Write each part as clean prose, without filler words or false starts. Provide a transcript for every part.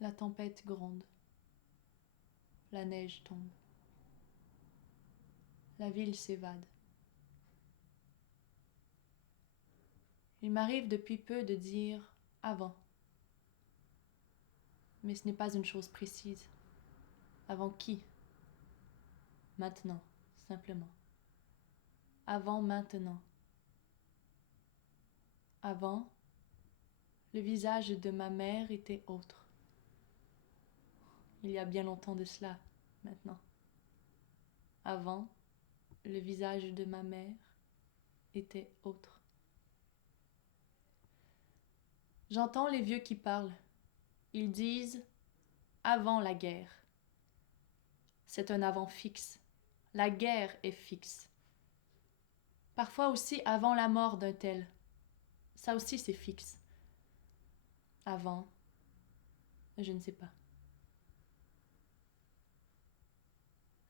La tempête gronde. La neige tombe. La ville s'évade. Il m'arrive depuis peu de dire avant. Mais ce n'est pas une chose précise. Avant qui? Maintenant, simplement. Avant maintenant. Avant, le visage de ma mère était autre. Il y a bien longtemps de cela, maintenant. Avant, le visage de ma mère était autre. J'entends les vieux qui parlent. Ils disent « avant la guerre ». C'est un avant fixe. La guerre est fixe. Parfois aussi avant la mort d'un tel. Ça aussi c'est fixe. Avant, je ne sais pas.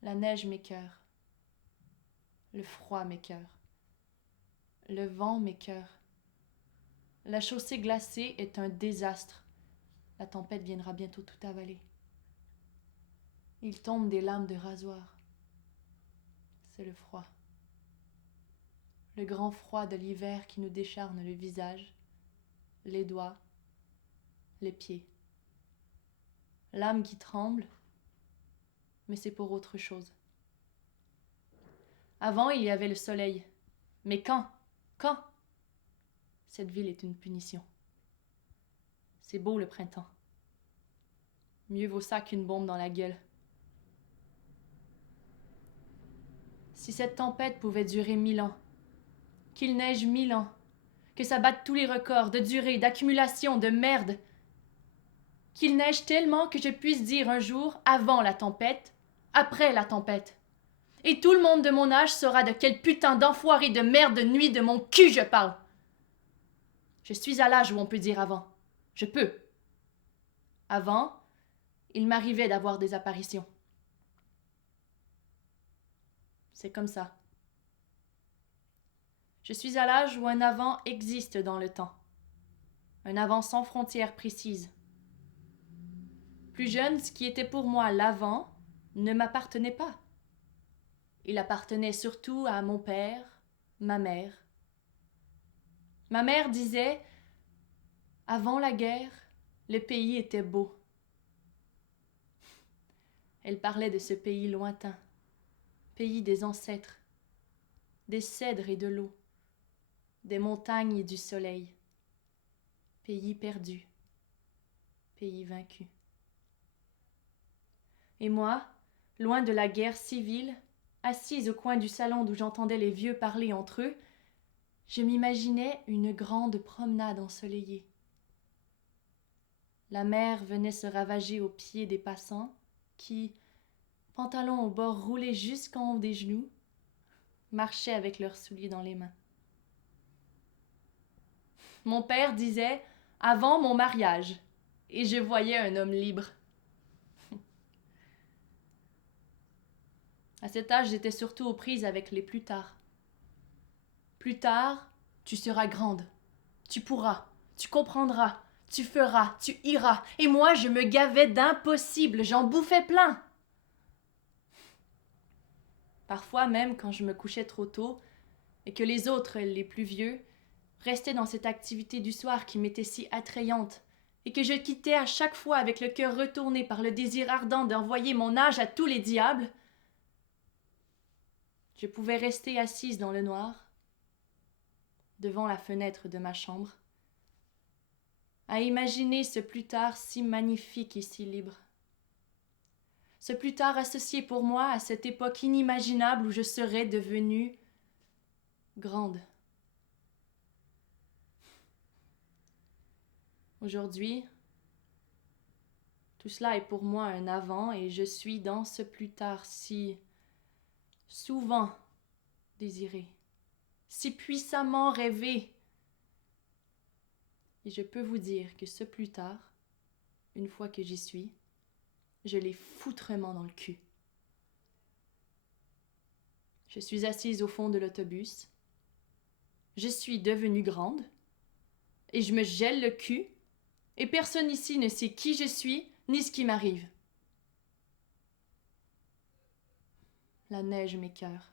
La neige m'écœure. Le froid m'écœure. Le vent m'écœure. La chaussée glacée est un désastre. La tempête viendra bientôt tout avaler. Il tombe des lames de rasoir. C'est le froid. Le grand froid de l'hiver qui nous décharne le visage, les doigts, les pieds. L'âme qui tremble, mais c'est pour autre chose. Avant, il y avait le soleil. Mais quand? Quand? Cette ville est une punition. C'est beau le printemps. Mieux vaut ça qu'une bombe dans la gueule. Si cette tempête pouvait durer 1000 ans, qu'il neige 1000 ans, que ça batte tous les records de durée, d'accumulation, de merde, qu'il neige tellement que je puisse dire un jour avant la tempête, après la tempête. Et tout le monde de mon âge saura de quel putain d'enfoiré de merde de nuit de mon cul je parle. Je suis à l'âge où on peut dire avant. Je peux. Avant, il m'arrivait d'avoir des apparitions. C'est comme ça. Je suis à l'âge où un avant existe dans le temps. Un avant sans frontières précises. Plus jeune, ce qui était pour moi l'avant ne m'appartenait pas. Il appartenait surtout à mon père, ma mère. Ma mère disait « Avant la guerre, le pays était beau ». Elle parlait de ce pays lointain, pays des ancêtres, des cèdres et de l'eau, des montagnes et du soleil, pays perdu, pays vaincu. Et moi, loin de la guerre civile, assise au coin du salon d'où j'entendais les vieux parler entre eux, je m'imaginais une grande promenade ensoleillée. La mer venait se ravager aux pieds des passants qui, pantalons au bord roulés jusqu'en haut des genoux, marchaient avec leurs souliers dans les mains. Mon père disait « avant mon mariage » et je voyais un homme libre. À cet âge, j'étais surtout aux prises avec les plus tard. Plus tard, tu seras grande, tu pourras, tu comprendras, tu feras, tu iras. Et moi, je me gavais d'impossible, j'en bouffais plein. Parfois même, quand je me couchais trop tôt, et que les autres, les plus vieux, restaient dans cette activité du soir qui m'était si attrayante, et que je quittais à chaque fois avec le cœur retourné par le désir ardent d'envoyer mon âge à tous les diables, je pouvais rester assise dans le noir, devant la fenêtre de ma chambre, à imaginer ce plus tard si magnifique et si libre. Ce plus tard associé pour moi à cette époque inimaginable où je serais devenue grande. Aujourd'hui, tout cela est pour moi un avant et je suis dans ce plus tard si souvent désiré, si puissamment rêvé. Et je peux vous dire que ce plus tard, une fois que j'y suis, je l'ai foutrement dans le cul. Je suis assise au fond de l'autobus. Je suis devenue grande et je me gèle le cul et personne ici ne sait qui je suis, ni ce qui m'arrive. La neige m'écœure.